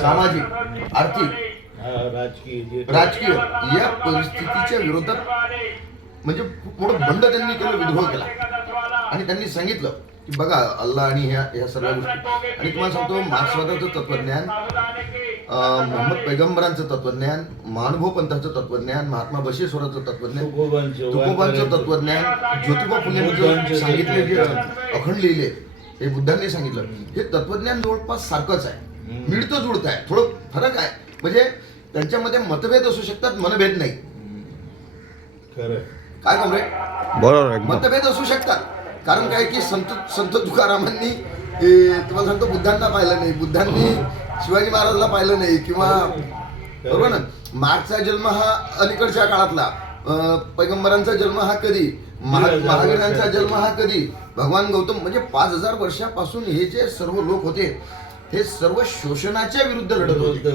सामाजिक, आर्थिक, राजकीय या परिस्थितीच्या विरोधात म्हणजे खूप मोठं बंड त्यांनी केलं, विद्रोह केला. आणि त्यांनी सांगितलं की बघा अल्लाह आणि ह्या सर्व गोष्टी. आणि तुम्हाला सांगतो, मार्क्सवादाचं तत्वज्ञान, मोहम्मद पैगंबरांचं तत्वज्ञान, महानुभव पंथाचं तत्वज्ञान, महात्मा बसवेश्वराचं तत्वज्ञान, तुकोबांचं तत्वज्ञान, ज्योतिबा फुले सांगितले, जे अखंड लिहिले, हे बुद्धांनी सांगितलं, हे तत्वज्ञान जवळपास सारखंच आहे, मिळतं जुळतं आहे. थोडं फरक आहे, म्हणजे त्यांच्यामध्ये मतभेद असू शकतात, मनभेद नाही. काय कमरे, बरोबर, मतभेद असू शकतात. कारण काय की संत तुकारामांनी तुम्हाला सांगतो बुद्धांना पाहिलं नाही, बुद्धांनी शिवाजी महाराजला पाहिलं नाही, किंवा बरोबर ना. मार्क्सचा जन्म हा अलीकडच्या काळातला, पैगंबरांचा जन्म हा कधी, महावीरांचा जन्म हा कधी, भगवान गौतम, म्हणजे 5000 वर्षापासून हे जे सर्व लोक होते, हे सर्व शोषणाच्या विरुद्ध लढत होते.